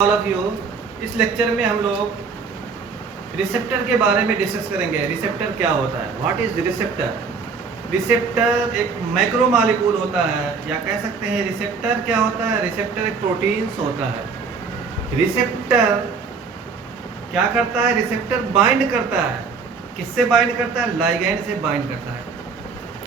All of you. इस lecture में हम लोग रिसेप्टर के बारे में डिस्कस करेंगे। रिसेप्टर क्या होता है, व्हाट इज रिसेप्टर। रिसेप्टर एक मैक्रो मॉलिक्यूल होता है, या कह सकते हैं रिसेप्टर क्या होता है। रिसेप्टर एक प्रोटीन्स होता है। रिसेप्टर क्या करता है, रिसेप्टर बाइंड करता है। किससे बाइंड करता है, लाइगैंड से बाइंड करता है।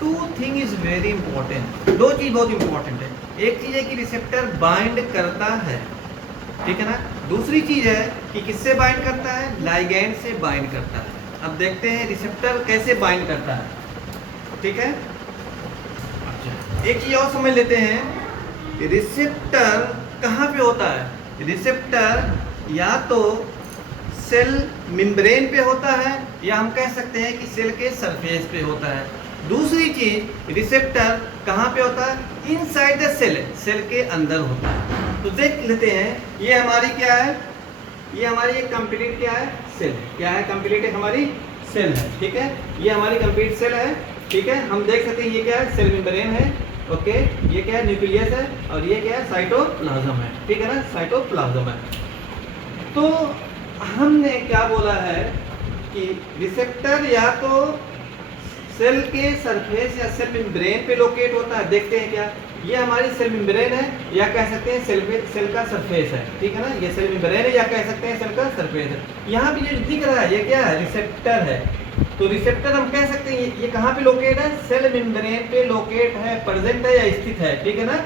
Two thing is very important, दो चीज बहुत इंपॉर्टेंट है। एक चीज है कि रिसेप्टर बाइंड करता है, ठीक है ना। दूसरी चीज है कि किससे बाइंड करता है, लाइगैंड से बाइंड करता है। अब देखते हैं रिसेप्टर कैसे बाइंड करता है, ठीक है। अच्छा, एक चीज और समझ लेते हैं, रिसेप्टर कहाँ पे होता है। रिसेप्टर या तो सेल मेम्ब्रेन पे होता है, या हम कह सकते हैं कि सेल के सरफेस पे होता है। दूसरी चीज, रिसेप्टर कहाँ पे होता है, इनसाइड द सेल, सेल के अंदर होता है। तो देख लेते हैं, ये हमारी क्या है, ये हमारी एक कंप्लीट क्या है, सेल। क्या है, कंप्लीट एक हमारी सेल है, ठीक है। ये हमारी कंप्लीट सेल है, ठीक है। हम देख सकते हैं ये क्या है, सेल मेम्ब्रेन है, ओके। ये क्या है, न्यूक्लियस है, और ये क्या है, साइटोप्लाज्म है, ठीक है ना, साइटोप्लाज्म है। तो हमने क्या बोला है कि रिसेप्टर या तो सेल के सरफेस या सेल मेम्ब्रेन पे लोकेट होता है। देखते हैं क्या, ये हमारी सेल मेम्ब्रेन है, या कह सकते हैं सेल का सरफेस है, ठीक है ना। ये सेल मेम्ब्रेन है, या कह सकते हैं सेल का सरफेस है। यहाँ पे जो दिख रहा है ये क्या है, रिसेप्टर है। तो रिसेप्टर हम कह सकते हैं ये कहाँ पे लोकेट है, सेल मेम्ब्रेन पे लोकेट है, प्रेजेंट है या स्थित है, ठीक है ना।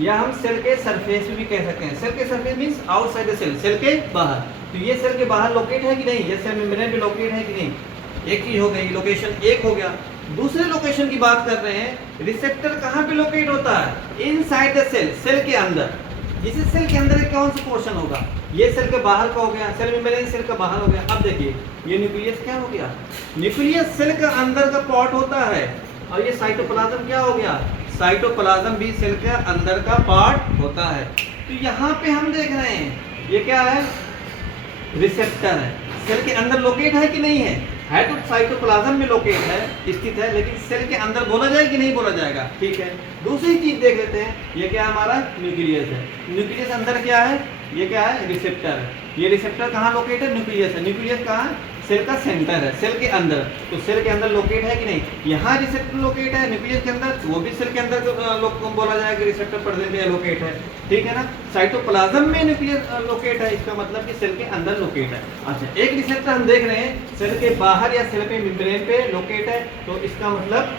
या हम सेल के सरफेस में भी कह सकते हैं। सेल के surface means outside the cell, cell के बाहर। तो ये सेल के बाहर लोकेट है कि नहीं, ये सेल मेम्ब्रेन पे लोकेट है कि नहीं। एक चीज हो गई, लोकेशन एक हो गया। दूसरे लोकेशन की बात कर रहे हैं, रिसेप्टर कहाँ पे लोकेट होता है, इनसाइड द सेल, सेल के अंदर। जिसे सेल के अंदर कौन सा पोर्शन होगा, ये सेल के बाहर का हो गया, सेल मेम्ब्रेन सेल का बाहर हो गया। अब देखिए ये न्यूक्लियस क्या हो गया, न्यूक्लियस सेल का अंदर का पार्ट होता है, और ये साइटोप्लाज्म क्या हो गया, साइटोप्लाज्म भी सेल के अंदर का पार्ट होता है। तो यहाँ पे हम देख रहे हैं ये क्या है, रिसेप्टर है। सेल के अंदर लोकेट है कि नहीं है तो साइटोप्लाज्म में लोकेट है, स्थित है, लेकिन सेल के अंदर बोला जाए कि नहीं बोला जाएगा, ठीक है। दूसरी चीज देख लेते हैं, ये क्या हमारा न्यूक्लियस है। न्यूक्लियस अंदर क्या है, ये क्या है, रिसेप्टर है। ये रिसेप्टर कहाँ लोकेट है, न्यूक्लियस है। न्यूक्लियस कहाँ, सेल का सेंटर है, सेल के अंदर। तो सेल के अंदर लोकेट है कि नहीं, यहाँ रिसेप्टर लोकेट है न्यूक्लियस के अंदर, वो भी सेल के अंदर बोला जाएगा रिसेप्टर प्रेजेंट है, लोकेट है, ठीक है ना। साइटोप्लाज्म में न्यूक्लियस लोकेट है, इसका मतलब कि सेल के अंदर लोकेट है। अच्छा, एक रिसेप्टर हम देख रहे हैं सेल के बाहर या सेल के मेम्ब्रेन पे लोकेट है, तो इसका मतलब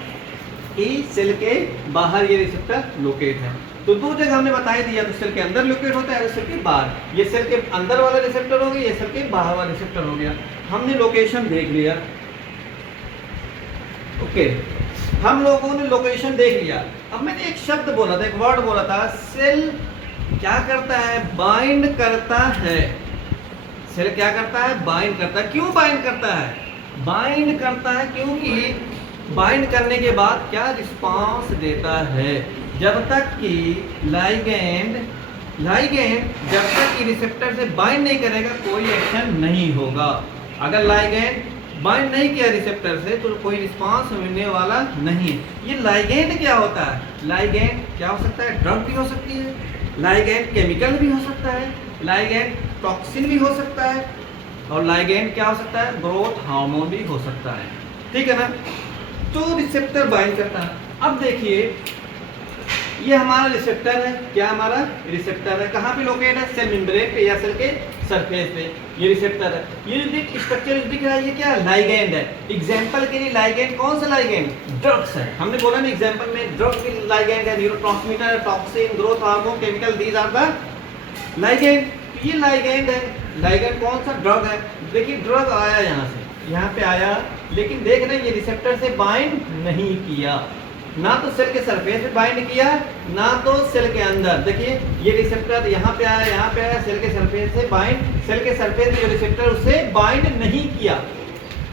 कि सेल के बाहर ये रिसेप्टर लोकेट है। तो दो जगह हमने बता ही दिया, तो सेल के अंदर लोकेट होता है, सेल के बाहर। ये सेल के अंदर वाला रिसेप्टर हो गया, ये सेल के बाहर वाला रिसेप्टर हो गया। हमने लोकेशन देख लिया, ओके। हम लोगों ने लोकेशन देख लिया। अब मैंने एक शब्द बोला था, एक वर्ड बोला था, सेल क्या करता है, बाइंड करता है। सेल क्या करता है, बाइंड करता है। क्यों बाइंड करता है, बाइंड करता है क्योंकि बाइंड करने के बाद क्या रिस्पांस देता है, जब तक कि लाइगैंड जब तक कि रिसेप्टर से बाइंड नहीं करेगा कोई एक्शन नहीं होगा। अगर लाइगैंड बाइंड नहीं किया रिसेप्टर से तो कोई रिस्पांस मिलने वाला नहीं है। ये लाइगैंड क्या होता है, लाइगैंड क्या हो सकता है, ड्रग भी हो सकती है, लाइगैंड केमिकल भी हो सकता है, लाइगैंड टॉक्सिन भी हो सकता है, और लाइगैंड क्या हो सकता है, ग्रोथ हार्मोन भी हो सकता है, ठीक है ना। तो रिसेप्टर बाइंड करता है। अब देखिए ये हमारा रिसेप्टर है, क्या हमारा रिसेप्टर है, कहाँ पे लोकेट है, सेल मेम्ब्रेन पे या सेल के सरफेस पे। ये रिसेप्टर है। ये जो स्ट्रक्चर दिख रहा है ये क्या है, लाइगैंड है। एग्जांपल के लिए लाइगैंड कौन सा लाइगैंड, ड्रग्स है। हमने बोला ना एग्जांपल में ड्रग्स की लाइगैंड है, neurotransmitter, toxin, growth hormone, chemical, these are the ligand. ये लाइगैंड है। लाइगैंड कौन सा, ड्रग है। देखिए ड्रग आया यहाँ से, यहाँ पे आया, लेकिन देख रहे हैं ये रिसेप्टर से बाइंड नहीं किया, ना तो सेल के सरफेस पे बाइंड किया, ना तो सेल के अंदर। देखिए ये रिसेप्टर यहाँ पे आया, यहाँ पे आया, सेल के सरफेस से बाइंड, सेल के सरफेस पे जो रिसेप्टर उससे बाइंड नहीं किया,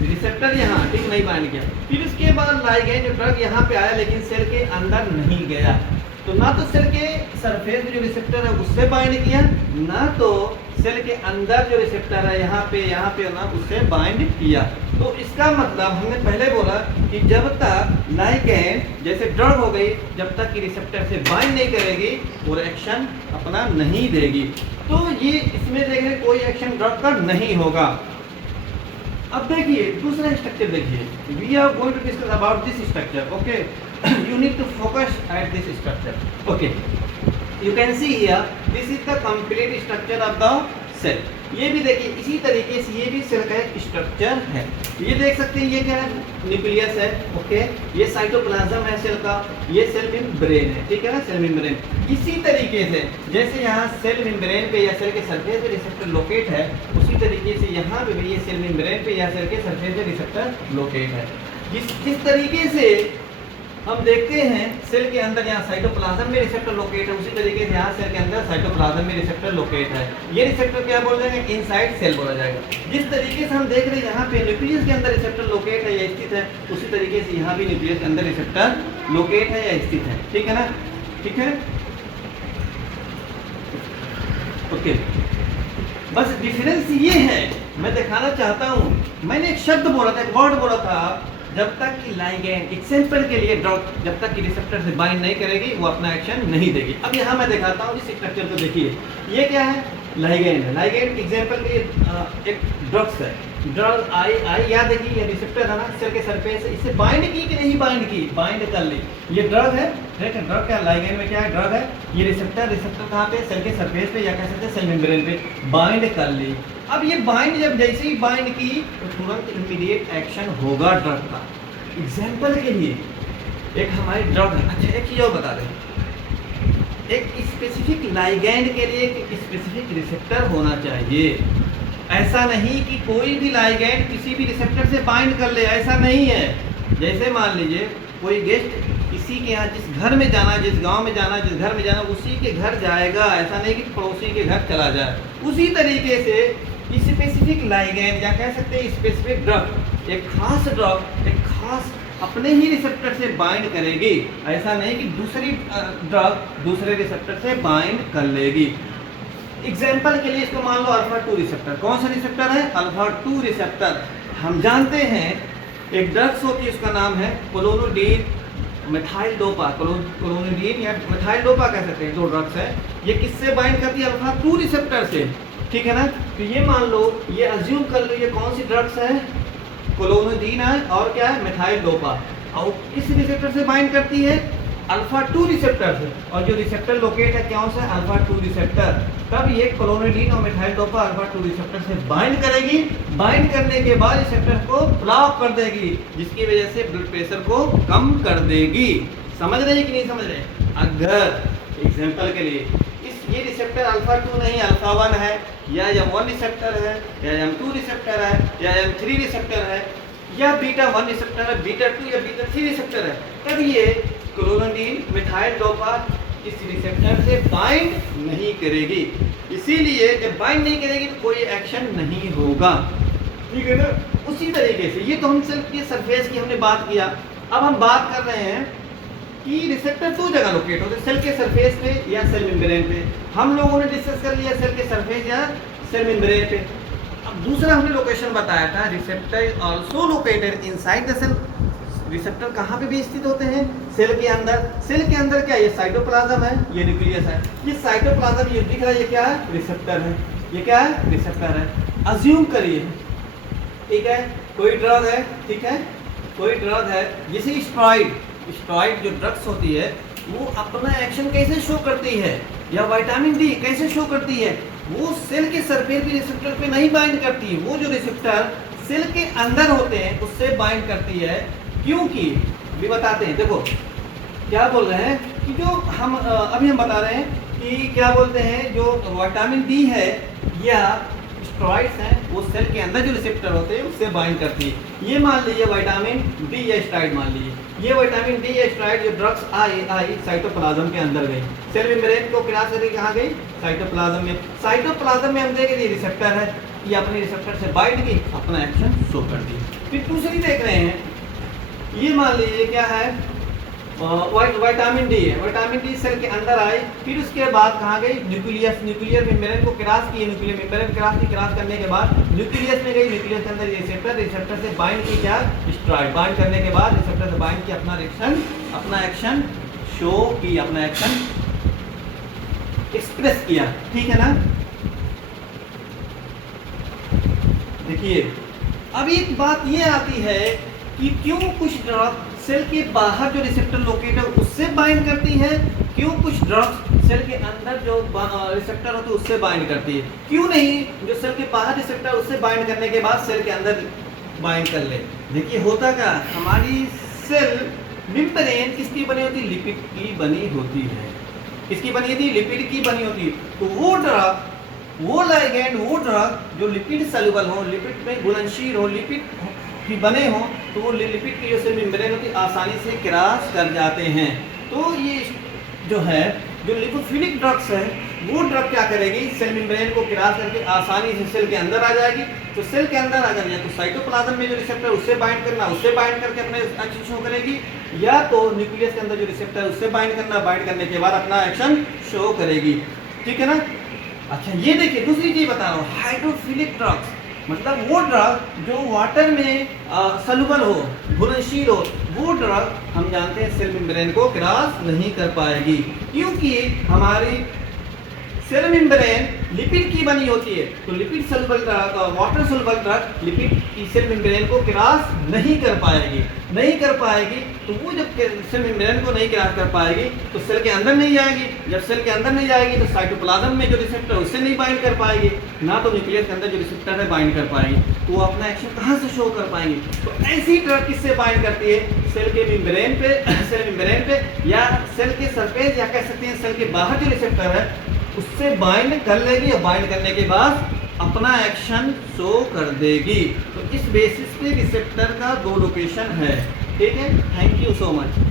रिसेप्टर यहाँ ठीक नहीं बाइंड किया। फिर उसके बाद लाइगैंड ड्रग यहाँ पे आया, लेकिन सेल के अंदर नहीं गया। तो ना तो सेल के सरफेस में जो रिसेप्टर है उससे बाइंड किया, ना तो सेल के अंदर जो रिसेप्टर है यहाँ पे ना उससे बाइंड किया। तो इसका मतलब हमने पहले बोला कि जब तक लाइगैंड जैसे ड्रग हो गई, जब तक कि रिसेप्टर से बाइंड नहीं करेगी वो एक्शन अपना नहीं देगी। तो ये इसमें देख रहे कोई एक्शन ड्रग का नहीं होगा। अब देखिए दूसरा स्ट्रक्चर देखिए, we are going to discuss about this structure. Okay, you need to focus at this structure. Okay, you can see here this is the complete structure of the cell. ये भी देखिए इसी तरीके से ये भी सेल का एक स्ट्रक्चर है। ये देख सकते हैं ये क्या है, न्यूक्लियस है। ओके, ये साइटोप्लाज्म है सेल का, ये सेल मेम्ब्रेन है, ठीक है ना, सेल मेम्ब्रेन। इसी तरीके से जैसे यहाँ सेल मेम्ब्रेन पे या सेल के सरफेस पे रिसेप्टर लोकेट है, उसी तरीके से यहाँ पे भी ये सेल मेम्ब्रेन पे या सेल के सरफेस पे रिसेप्टर लोकेट है। जिस तरीके से हम देखते हैं सेल के अंदर यहाँ साइटोप्लाज्म में रिसेप्टर लोकेट है, उसी तरीके से यहाँ सेल के अंदर साइटोप्लाज्म में रिसेप्टर लोकेट है। ये रिसेप्टर क्या बोल जाएंगे, इनसाइड सेल बोला जाएगा। जिस तरीके से हम देख रहे हैं यहाँ पे न्यूक्लियस के अंदर रिसेप्टर लोकेट है या स्थित है, उसी तरीके से यहाँ भी न्यूक्लियस के अंदर रिसेप्टर लोकेट है या स्थित है, ठीक है ना, ठीक है। ओके, बस डिफरेंस ये है, मैं दिखाना चाहता हूँ। मैंने एक शब्द बोला था, एक वर्ड बोला था, जब तक कि लाइगैंड एग्जांपल के लिए ड्रग जब तक कि रिसेप्टर से बाइंड नहीं करेगी वो अपना एक्शन नहीं देगी। अब यहाँ मैं दिखाता हूँ इस स्ट्रक्चर को, देखिए ये क्या है, लाइगैंड है। लाइगैंड एग्जांपल के लिए एक ड्रग्स है, ड्रग आई याद है कि ये रिसेप्टर है ना सेल के सरफेस से, इससे बाइंड की कि नहीं बाइंड की, बाइंड कर ली। ये ड्रग है, ठीक है, ड्रग क्या लाइगैंड में क्या है, ड्रग है। ये रिसेप्टर कहाँ पे, सेल के सरफेस पे या कह सकते हैं सेल मेम्ब्रेन पे बाइंड कर ली। अब ये बाइंड जब जैसे ही बाइंड की तो तुरंत इमीडिएट एक्शन होगा ड्रग का। एग्जाम्पल के लिए एक हमारी ड्रग है। अच्छा एक चीज और बता दें, एक स्पेसिफिक लाइगैंड के लिए एक स्पेसिफिक रिसेप्टर होना चाहिए। ऐसा नहीं कि कोई भी लाइगैंड किसी भी रिसेप्टर से बाइंड कर ले, ऐसा नहीं है। जैसे मान लीजिए कोई गेस्ट किसी के यहाँ जिस घर में जाना, जिस गांव में जाना, जिस घर में जाना उसी के घर जाएगा, ऐसा नहीं कि पड़ोसी के घर चला जाए। उसी तरीके से स्पेसिफिक लाइगैंड या कह सकते हैं स्पेसिफिक ड्रग, एक खास ड्रग एक खास अपने ही रिसेप्टर से बाइंड करेगी, ऐसा नहीं कि दूसरी ड्रग दूसरे रिसेप्टर से बाइंड कर लेगी। एग्जाम्पल के लिए इसको मान लो अल्फा-2 रिसेप्टर। कौन सा रिसेप्टर है, अल्फा-2 रिसेप्टर। हम जानते हैं एक ड्रग्स होती है, उसका नाम है क्लोनोडीन मिथाइल डोपा, क्लोनोडीन या मिथाइल डोपा कह सकते हैं, दो ड्रग्स है। ये किससे बाइंड करती है, अल्फा-2 रिसेप्टर से, ठीक है ना। तो ये मान लो, ये अज्यूम कर लो ये कौन सी ड्रग्स है, क्लोनोडीन है और क्या है, मिथाइल डोपा। और किस रिसेप्टर से बाइंड करती है, अल्फा-2 रिसेप्टर से। और जो रिसेप्टर लोकेट है कौन सा, अल्फा-2 रिसेप्टर। तब ये क्लोनोडीन और मिथाइल डोपा अल्फा-2 रिसेप्टर से बाइंड करेगी। बाइंड करने के बाद रिसेप्टर को ब्लॉक कर देगी, जिसकी वजह से ब्लड प्रेशर को कम कर देगी। समझ रहे हैं कि नहीं समझ रहे। अगर एग्जांपल के लिए ये रिसेप्टर अल्फा-2 नहीं अल्फा-1 है, या M1 रिसेप्टर है, या M2 रिसेप्टर है, या M3 रिसेप्टर है, या बीटा-1 रिसेप्टर है, बीटा-2 या बीटा-3 रिसेप्टर है, तब ये क्लोनोडीन मिथाइल डोपा इस रिसेप्टर से बाइंड नहीं करेगी। इसीलिए जब बाइंड नहीं करेगी तो कोई एक्शन नहीं होगा, ठीक है ना। उसी तरीके से ये तो हम सेल के सरफेस की हमने बात किया। अब हम बात कर रहे हैं कि रिसेप्टर दो जगह लोकेट होते हैं, सेल के सरफेस पे या सेल मेम्ब्रेन पे। हम लोगों ने डिस्कस कर लिया सेल के सरफेस या सेल मेम्ब्रेन पे। अब दूसरा हमने लोकेशन बताया था, receptor also located inside the cell. Receptor कहाँ पे भी स्थित होते हैं, सेल के अंदर। सेल के अंदर क्या, ये साइटोप्लाज्म है, ये न्यूक्लियस है। ये साइटोप्लाज्म ये दिख रहा है, ये क्या है, रिसेप्टर है। ये क्या है, रिसेप्टर है। अज्यूम करिए, ठीक है, कोई ड्रग है, ठीक है, कोई ड्रग है जैसे स्टेरॉइड जो ड्रग्स होती है वो अपना एक्शन कैसे शो करती है, या विटामिन डी कैसे शो करती है, वो सेल के सरफेस पे रिसेप्टर पे नहीं बाइंड करती है। वो जो रिसेप्टर सेल के अंदर होते हैं उससे बाइंड करती है। क्योंकि भी बताते हैं, देखो क्या बोल रहे हैं कि जो हम अभी हम बता रहे हैं कि क्या बोलते हैं, जो विटामिन डी है या स्टेरॉइड्स हैं वो सेल के अंदर जो रिसेप्टर होते हैं उससे बाइंड करती है। ये मान लीजिए विटामिन डी या स्टेरॉइड मान लीजिए, ये विटामिन डी या स्टेरॉइड जो ड्रग्स आई साइटोप्लाज्म के अंदर गई, सेल मेम्ब्रेन को क्रॉस करके कहाँ गई, साइटोप्लाज्म में। साइटोप्लाज्म में हम देखेंगे रिसेप्टर है, ये अपने रिसेप्टर से बाइंड की अपना एक्शन शो कर दी। फिर दूसरी देख रहे हैं, ये मान लीजिए क्या है, विटामिन डी है, विटामिन डी सेल के अंदर आई, फिर उसके बाद कहाँ गई, न्यूक्लियस, न्यूक्लियर मेम्ब्रेन को क्रॉस की, न्यूक्लियर मेम्ब्रेन क्रॉस की, क्रॉस करने के बाद न्यूक्लियस में गई, न्यूक्लियस के अंदर रिसेप्टर, रिसेप्टर से बाइंड की, क्या स्टेरॉइड, बाइंड करने के बाद रिसेप्टर से बाइंड की, अपना एक्शन शो की, अपना एक्शन एक्सप्रेस किया, ठीक है ना। देखिए अब एक बात ये आती है कि क्यों कुछ ड्रग सेल के बाहर जो रिसेप्टर लोकेट है उससे बाइंड करती है, क्यों कुछ ड्रग्स सेल के अंदर जो रिसेप्टर होते हैं उससे बाइंड करती है, क्यों नहीं जो सेल के बाहर रिसेप्टर उससे बाइंड करने के बाद सेल के अंदर बाइंड कर ले। देखिए होता क्या, हमारी सेल मेम्ब्रेन किसकी बनी होती है, लिपिड की बनी होती है, किसकी बनी होती है, लिपिड की बनी होती है। तो वो ड्रग, वो लाइगेंड, वो ड्रग जो लिपिड सॉल्युबल हो, लिपिड में घुलनशील हो, लिपिड की बने हो, तो वो लिपिड की जो सेल मेम्ब्रेन होती है आसानी से क्रॉस कर जाते हैं। तो ये जो है जो लिपोफिलिक ड्रग्स है वो ड्रग क्या करेगी, सेल मेम्ब्रेन को क्रॉस करके आसानी से सेल के अंदर आ जाएगी। तो सेल के अंदर आ जाएगी तो साइटोप्लाज्म में जो रिसेप्टर उससे बाइंड करना, उससे बाइंड करके अपने एक्शन शो करेगी, या तो न्यूक्लियस के अंदर जो रिसेप्टर है उससे बाइंड करना, बाइंड करने के बाद अपना एक्शन शो करेगी, ठीक है ना। अच्छा ये देखिए दूसरी चीज बता रहा हूँ, हाइड्रोफिलिक ड्रग्स मतलब वो ड्रग जो वाटर में सॉल्युबल हो, घुलनशील हो, वो ड्रग हम जानते हैं सेल मेम्ब्रेन को क्रॉस नहीं कर पाएगी, क्योंकि हमारी सेल मेम्ब्रेन लिपिड की बनी होती है। तो lipid soluble drug, water soluble drug lipid की सेल मेम्ब्रेन को क्रॉस नहीं कर पाएगी, नहीं कर पाएगी। तो वो जब सेल मेम्ब्रेन को नहीं क्रॉस कर पाएगी तो सेल के अंदर नहीं जाएगी, जब सेल के अंदर नहीं जाएगी तो साइटोप्लाज्म में जो रिसेप्टर उससे नहीं बाइंड कर पाएगी, ना तो न्यूक्लियस के अंदर जो रिसेप्टर है बाइंड कर पाएगी, तो वो अपना एक्शन कहाँ से शो कर पाएंगे। तो ऐसी ड्रग किससे बाइंड करती है, सेल के मेम्ब्रेन पे, सेल मेम्ब्रेन पे या सेल के सरफेस, या कह सकते हैं सेल के बाहर जो रिसेप्टर है उससे बाइंड कर लेगी, और बाइंड करने के बाद अपना एक्शन शो कर देगी। तो इस बेसिस पे रिसेप्टर का 2 लोकेशन है, ठीक है। Thank you so much.